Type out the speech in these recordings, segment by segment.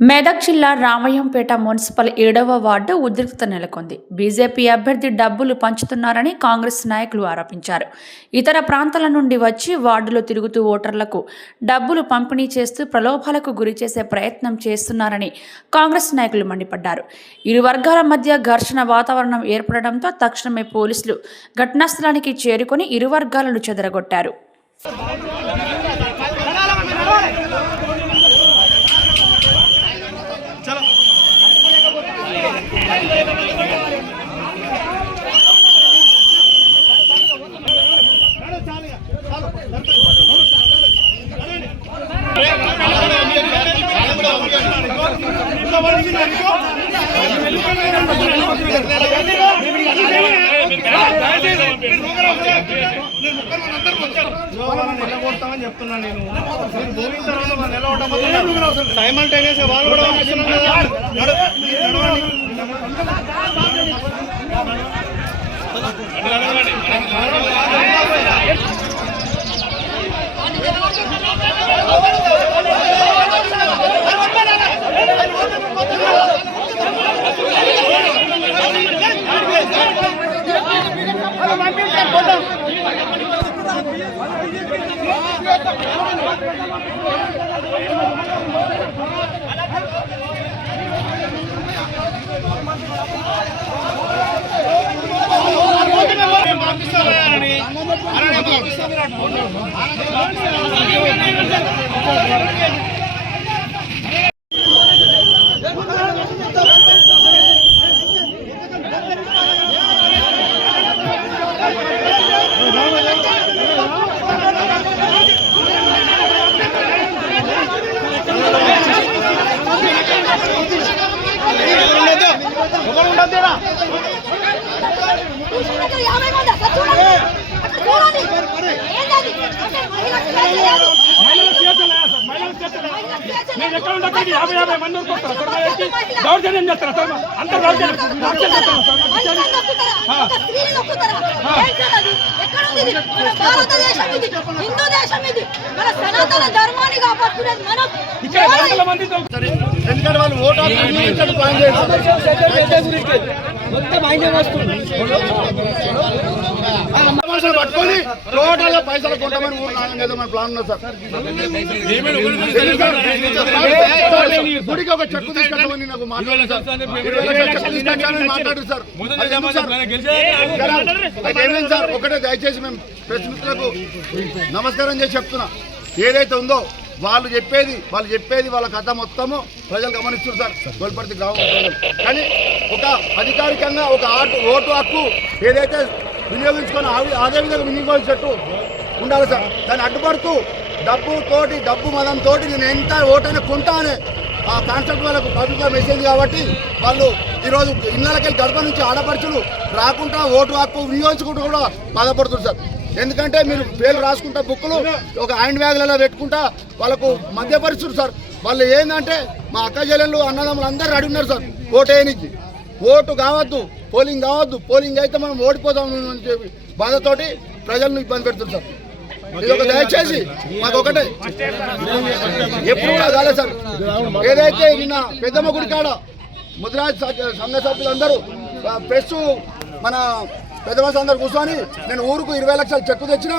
మెదక్ జిల్లా రామయ్యంపేట మున్సిపల్ ఏడవ వార్డు ఉద్రిక్తత నెలకొంది. బీజేపీ అభ్యర్థి డబ్బులు పంచుతున్నారని కాంగ్రెస్ నాయకులు ఆరోపించారు. ఇతర ప్రాంతాల నుండి వచ్చి వార్డులో తిరుగుతూ ఓటర్లకు డబ్బులు పంపిణీ చేస్తూ ప్రలోభాలకు గురి చేసే ప్రయత్నం చేస్తున్నారని కాంగ్రెస్ నాయకులు మండిపడ్డారు. ఇరు వర్గాల మధ్య ఘర్షణ వాతావరణం ఏర్పడడంతో తక్షణమే పోలీసులు ఘటనాస్థలానికి చేరుకొని ఇరు వర్గాలను చెదరగొట్టారు. నిలబడతామని చెప్తున్నా నేను నేను పోయిన తర్వాత మనం సైమల్టేనియస్ వాళ్ళు కూడా కదా నడవండి. పంపిస్తామని అలానే పంపిస్తామని ఒకరు ఉండద్దు అక్కడ యాభై మంది అక్కడ చూడండి అక్కడ చూడండి ఏంటది అక్కడ మహిళలకు స్వేచ్ఛ లేదు ఎక్కడ ఉండకండి యాభై యాభై మంది వస్తారు దౌర్జన్యం చేస్తారా సార్ అంత దౌర్జన్యం దౌర్జన్యం ఎందుకంటే వాళ్ళు చేస్తారు. పట్టుకొని టోటల్గా పైసలు కొంటామని ఊరు ఏదో మన ప్లాన్ ఉన్నది సార్. గుడికి ఒక చెక్కు తీసుకొచ్చామని నాకు మాట్లాడారు సార్. సార్? సార్? అయితే సార్. ఒకటే దయచేసి మేము ప్రెస్ మిత్రులకు నమస్కారం చేసి చెప్తున్నా. ఏదైతే ఉందో వాళ్ళు చెప్పేది వాళ్ళు చెప్పేది వాళ్ళ కథ మొత్తము ప్రజలు గమనిస్తున్నారు సార్. గోల్పర్తి గ్రామం. కానీ ఒక అధికారికంగా ఒక ఆటు ఓటు హక్కు ఏదైతే వినియోగించుకొని అదే విధంగా వినియోగించేట్టు ఉండాలి సార్. దాన్ని అడ్డుపడుతూ డబ్బు తోటి డబ్బు మదం తోటి నేను ఎంత ఓటైనా కొంటా అనే ఆ కాన్సెప్ట్ వాళ్ళకు పబ్లిక్గా మెసేజ్ కాబట్టి వాళ్ళు ఈరోజు ఇళ్ళకెళ్ళి గడప నుంచి ఆడపడుచులు రాకుండా ఓటు హక్కు వినియోగించుకుంటూ కూడా బాధపడుతుంది సార్. ఎందుకంటే మీరు పేర్లు రాసుకుంటా బుక్కులు ఒక హ్యాండ్ బ్యాగ్లలో పెట్టుకుంటా వాళ్ళకు మధ్యపరుచురు సార్. వాళ్ళు ఏంటంటే మా అక్క చెల్లెళ్ళు అన్నదమ్ములు అందరూ రెడీ ఉన్నారు సార్ ఓటు ఓటు కావద్దు పోలింగ్ కావద్దు పోలింగ్ అయితే మనం ఓడిపోతాం అని చెప్పి బాధతోటి ప్రజలను ఇబ్బంది పెడుతుంది సార్. ఇది ఒక దయచేసి మాకు ఒకటే. ఎప్పుడు కూడా కాలేదు సార్. ఏదైతే నిన్న పెద్దమ్మ గుడి కాడ ముద్రాజ్ సంఘ సభ్యులందరూ ప్రెస్ మన పెద్ద మనుషులు అందరు కూర్చొని నేను ఊరుకు ఇరవై లక్షలు చెక్కు తెచ్చిన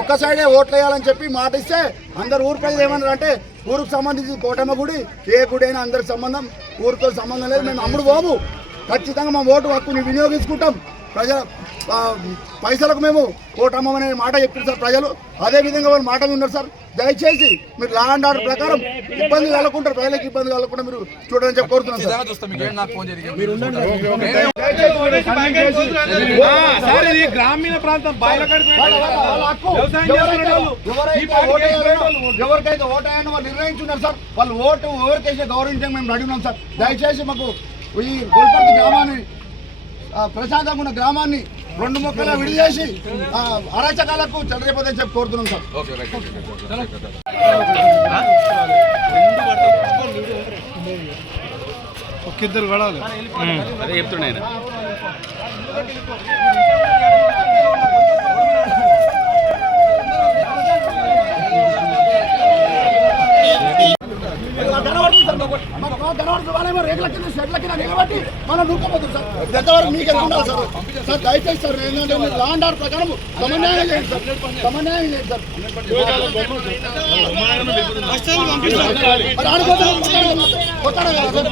ఒక్క సైడే ఓట్లు వేయాలని చెప్పి మాట ఇస్తే అందరు ఊరు ప్రజలు ఏమన్నారు అంటే ఊరుకు సంబంధించి కోటమ్మ గుడి ఏ గుడి అయినా అందరికి సంబంధం ఊరితో సంబంధం లేదు మేము అమ్ముడు పోము. ఖచ్చితంగా మా ఓటు హక్కుని వినియోగించుకుంటాం. ప్రజల పైసలకు మేము ఓటమ్మం అనే మాట చెప్పారు సార్ ప్రజలు. అదే విధంగా వాళ్ళు మాట ఉన్నారు సార్. దయచేసి మీరు లా అండ్ ఆర్డర్ ప్రకారం ఇబ్బంది కలగకుండా ప్రజలకు ఇబ్బంది కలగకుండా మీరు చూడని చెప్పి కోరుతున్నాను గ్రామీణ ప్రాంతం బాయిలకాడ వాళ్ళ- వాళ్ళ- వాళ్ళ ఎవరికైతే నిర్ణయించున్నారు సార్ వాళ్ళు ఓటు ఎవరికైతే గౌరవించడం మేము ఉన్నాం సార్. దయచేసి మాకు ఈ గోల్పర్తి గ్రామాన్ని ఆ, ప్రశాంతంగా ఉన్న గ్రామాన్ని రెండు మొక్కలు విడిచేసి ఆ, అరాచకాలకు చెల్లరిపోతే చెప్పి కోరుతున్నాం సార్. ఒక్కిద్దరు పడాలి. అదే చెప్తున్నాయి మాకు వాళ్ళేమో రేగుల కింద షెడ్ల కింద నిలబట్టి మనం నూకపోతుంది సార్. ఎంతవరకు మీకు ఎలా ఉండాలి సార్? సార్ దయచేసి సార్ ఏంటంటే మీరు లా అండ్ ఆర్డర్ ప్రకారం సమన్వయం చేయండి సార్. సమన్వయం చేయండి సార్. మరి ఆడుకోవద్దు కొట్టాడు కదా సార్.